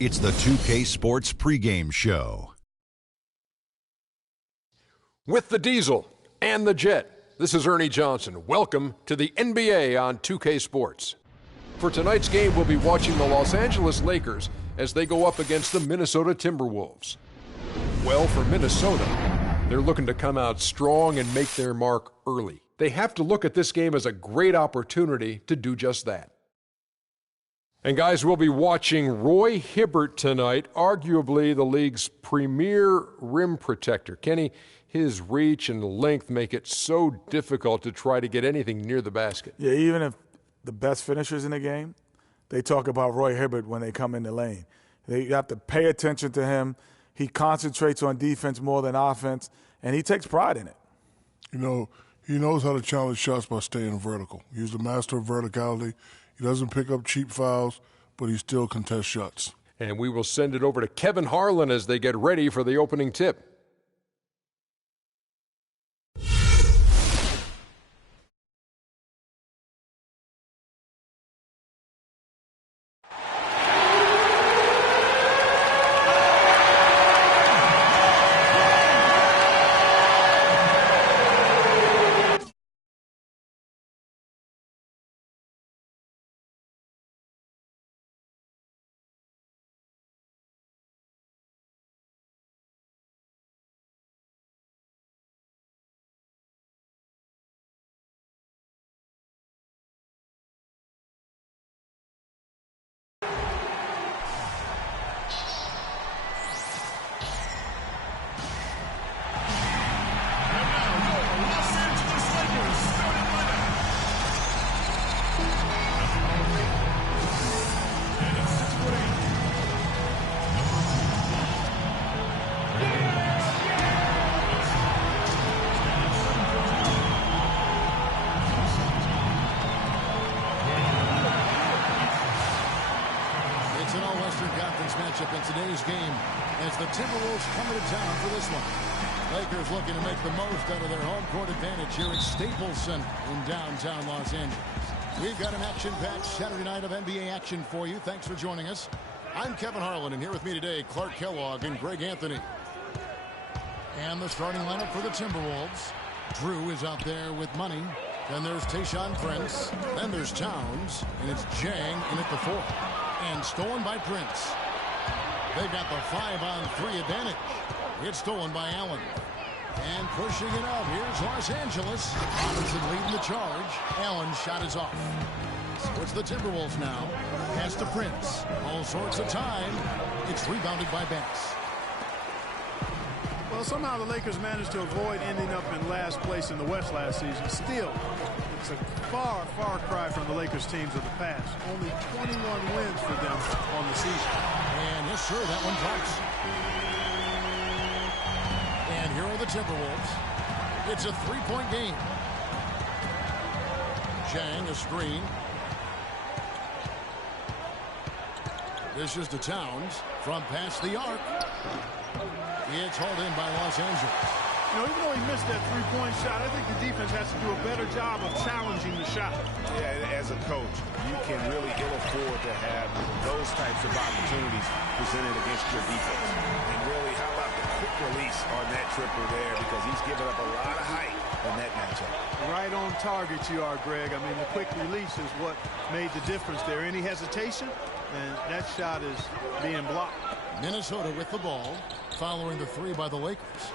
It's the 2K Sports pregame show. With the Diesel and the Jet, this is Ernie Johnson. Welcome to the NBA on 2K Sports. For tonight's game, we'll be watching the Los Angeles Lakers as they go up against the Minnesota Timberwolves. Well, for Minnesota, they're looking to come out strong and make their mark early. They have to look at this game as a great opportunity to do just that. And guys, we'll be watching Roy Hibbert tonight, arguably the league's premier rim protector. Kenny, his reach and length make it so difficult to try to get anything near the basket. Yeah, even if the best finishers in the game, they talk about Roy Hibbert when they come in the lane. They have to pay attention to him. He concentrates on defense more than offense, and he takes pride in it. You know, he knows how to challenge shots by staying vertical. He's the master of verticality. He doesn't pick up cheap fouls, but he still contests shots. And we will send it over to Kevin Harlan as they get ready for the opening tip. In today's game as the Timberwolves come into town for this one. Lakers looking to make the most out of their home court advantage here at Staples Center in downtown Los Angeles. We've got an action-packed Saturday night of NBA action for you. Thanks for joining us. I'm Kevin Harlan, and here with me today, Clark Kellogg and Greg Anthony. And the starting lineup for the Timberwolves. Drew is out there with Money. Then there's Tayshaun Prince. Then there's Towns. And it's Jang in at the 4. And stolen by Prince. They've got the 5-on-3 advantage. It's stolen by Allen. And pushing it up, here's Los Angeles. Robinson leading the charge. Allen's shot is off. So it's the Timberwolves now. Pass to Prince. All sorts of time. It's rebounded by Bass. Well, somehow the Lakers managed to avoid ending up in last place in the West last season. Still, it's a far, far cry from the Lakers teams of the past. Only 21 wins for them on the season. And yes, sir, that one drops. And here are the Timberwolves. It's a three-point game. Jang, a screen. This is to Towns from past the arc. It's hauled in by Los Angeles. You know, even though he missed that three-point shot, I think the defense has to do a better job of challenging the shot. Yeah, as a coach, you can really ill afford to have those types of opportunities presented against your defense. And really, how about the quick release on that triple there, because he's given up a lot of height in that matchup. Right on target you are, Greg. I mean, the quick release is what made the difference there. Any hesitation, and that shot is being blocked. Minnesota with the ball, following the 3 by the Lakers.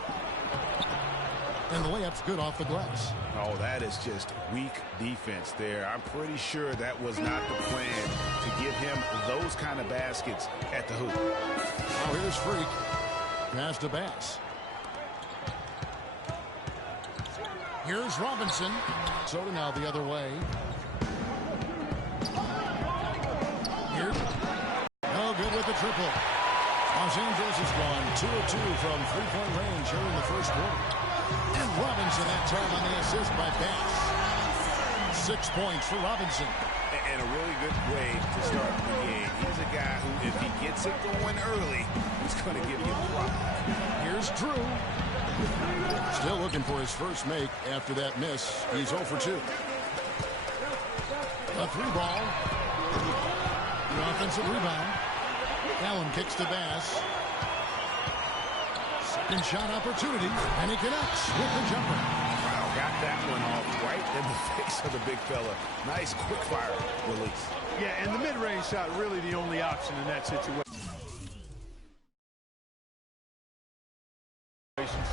And the layup's good off the glass. Oh, that is just weak defense there. I'm pretty sure that was not the plan to give him those kind of baskets at the hoop. Oh, here's Freak. Pass to Bass. Here's Robinson. Soda now the other way. Here. No good with the triple. Los Angeles has gone 2 of 2 from three-point range here in the first quarter. And Robinson that time on the assist by Bass. 6 points for Robinson. And a really good way to start the game. He's a guy who, if he gets it going early, he's going to give you a problem. Here's Drew. Still looking for his first make after that miss. He's 0 for 2. A 3 ball. The offensive rebound. Allen kicks to Bass. Second shot opportunity, and he connects with the jumper. Wow, got that one off right in the face of the big fella. Nice quick fire release. Yeah, and the mid-range shot really the only option in that situation.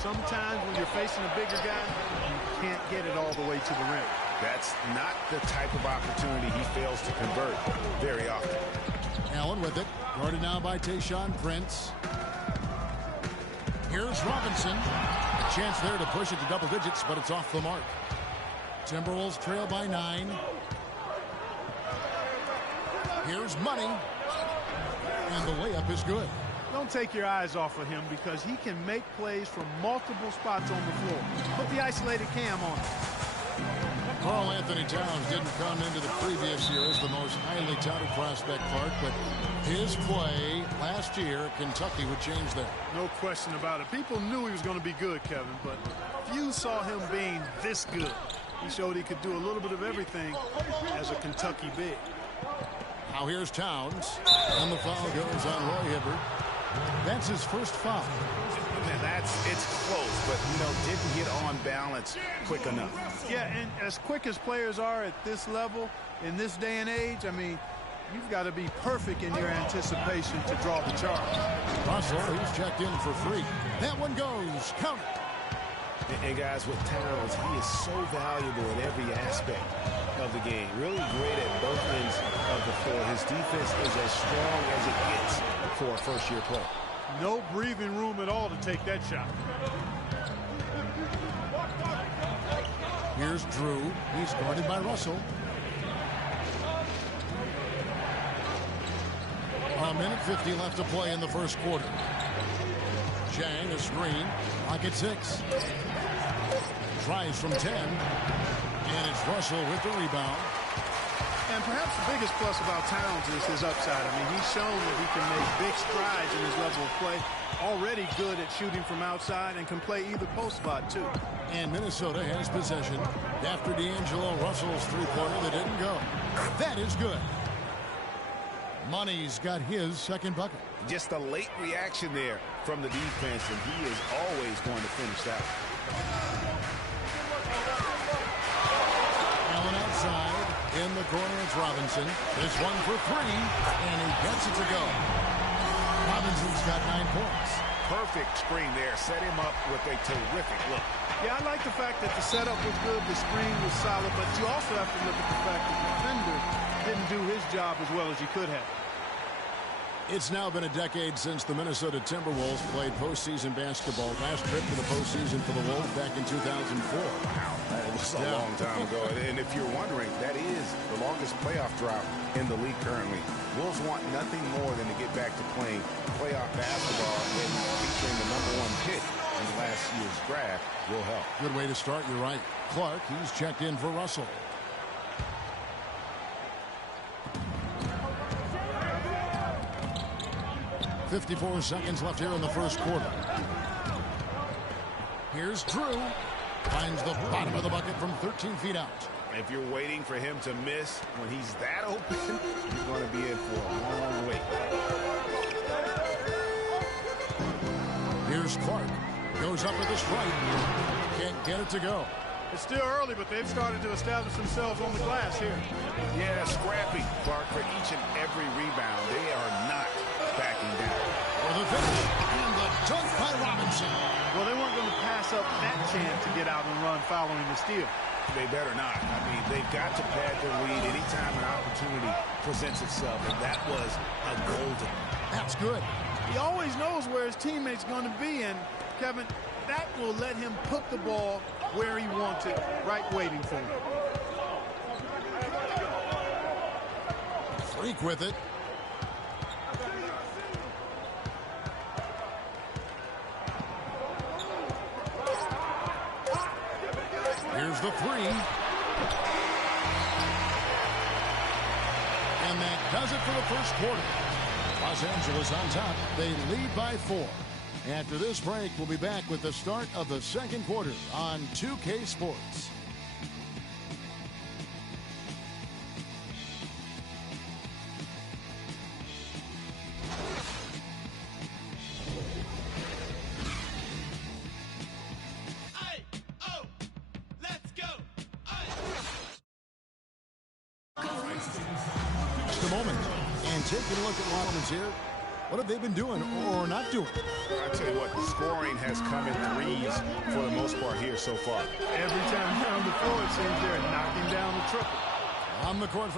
Sometimes when you're facing a bigger guy, you can't get it all the way to the rim. That's not the type of opportunity he fails to convert very often. Allen with it. Guarded now by Tayshaun Prince. Here's Robinson. A chance there to push it to double digits, but it's off the mark. Timberwolves trail by 9. Here's Money. And the layup is good. Don't take your eyes off of him because he can make plays from multiple spots on the floor. Put the isolated cam on him. Karl Anthony Towns didn't come into the previous year as the most highly touted prospect, Clark, but his play last year at Kentucky would change that. No question about it. People knew he was going to be good, Kevin, but few saw him being this good. He showed he could do a little bit of everything as a Kentucky big. Now here's Towns, and the foul goes on Roy Hibbert. That's his first foul. Man, it's close, but, didn't get on balance quick enough. Yeah, and as quick as players are at this level, in this day and age, I mean, you've got to be perfect in your anticipation to draw the charge. Russell, he's checked in for free. That one goes. Count it. And guys, with Towns, he is so valuable in every aspect of the game. Really great at both ends of the floor. His defense is as strong as it gets for a first-year player. No breathing room at all to take that shot. Here's Drew. He's guarded by Russell. A minute 50 left to play in the first quarter. Chang, a screen. Pocket 6. Tries from 10. And it's Russell with the rebound. And perhaps the biggest plus about Towns is his upside. I mean, he's shown that he can make big strides in his level of play. Already good at shooting from outside and can play either post spot, too. And Minnesota has possession after D'Angelo Russell's three-pointer that didn't go. That is good. Money's got his second bucket. Just a late reaction there from the defense, and he is always going to finish that. Allen outside. In the corner, it's Robinson. This one for 3, and he gets it to go. Robinson's got 9 points. Perfect screen there. Set him up with a terrific look. Yeah, I like the fact that the setup was good, the screen was solid, but you also have to look at the fact that the defender didn't do his job as well as he could have. It's now been a decade since the Minnesota Timberwolves played postseason basketball. Last trip to the postseason for the Wolves back in 2004. That was a long time ago. And if you're wondering, that is the longest playoff drought in the league currently. Wolves want nothing more than to get back to playing playoff basketball, and featuring the #1 pick in last year's draft will help. Good way to start, you're right. Clark, he's checked in for Russell. .54 seconds left here in the first quarter. Here's Drew. Finds the bottom of the bucket from 13 feet out. If you're waiting for him to miss when he's that open, you're going to be in for a long wait. Here's Clark. Goes up with a strike. Can't get it to go. It's still early, but they've started to establish themselves on the glass here. Yeah, scrappy, Clark, for each and every rebound. They are not backing down. For the finish, and the dunk by Robinson. Well, they weren't going to pass up that chance to get out and run following the steal. They better not. I mean, they've got to pad their lead anytime an opportunity presents itself, and that was a golden. That's good. He always knows where his teammate's going to be, and, Kevin, that will let him put the ball where he wants it, right waiting for him. Freak with it. Here's the 3. And that does it for the first quarter. Los Angeles on top. They lead by 4. After this break, we'll be back with the start of the second quarter on 2K Sports. the moment. And taking a look at Waterman's here, what have they been doing or not doing? I tell you what, the scoring has come in threes for the most part here so far. Every time down the floor, it seems they're knocking down the triple. On the court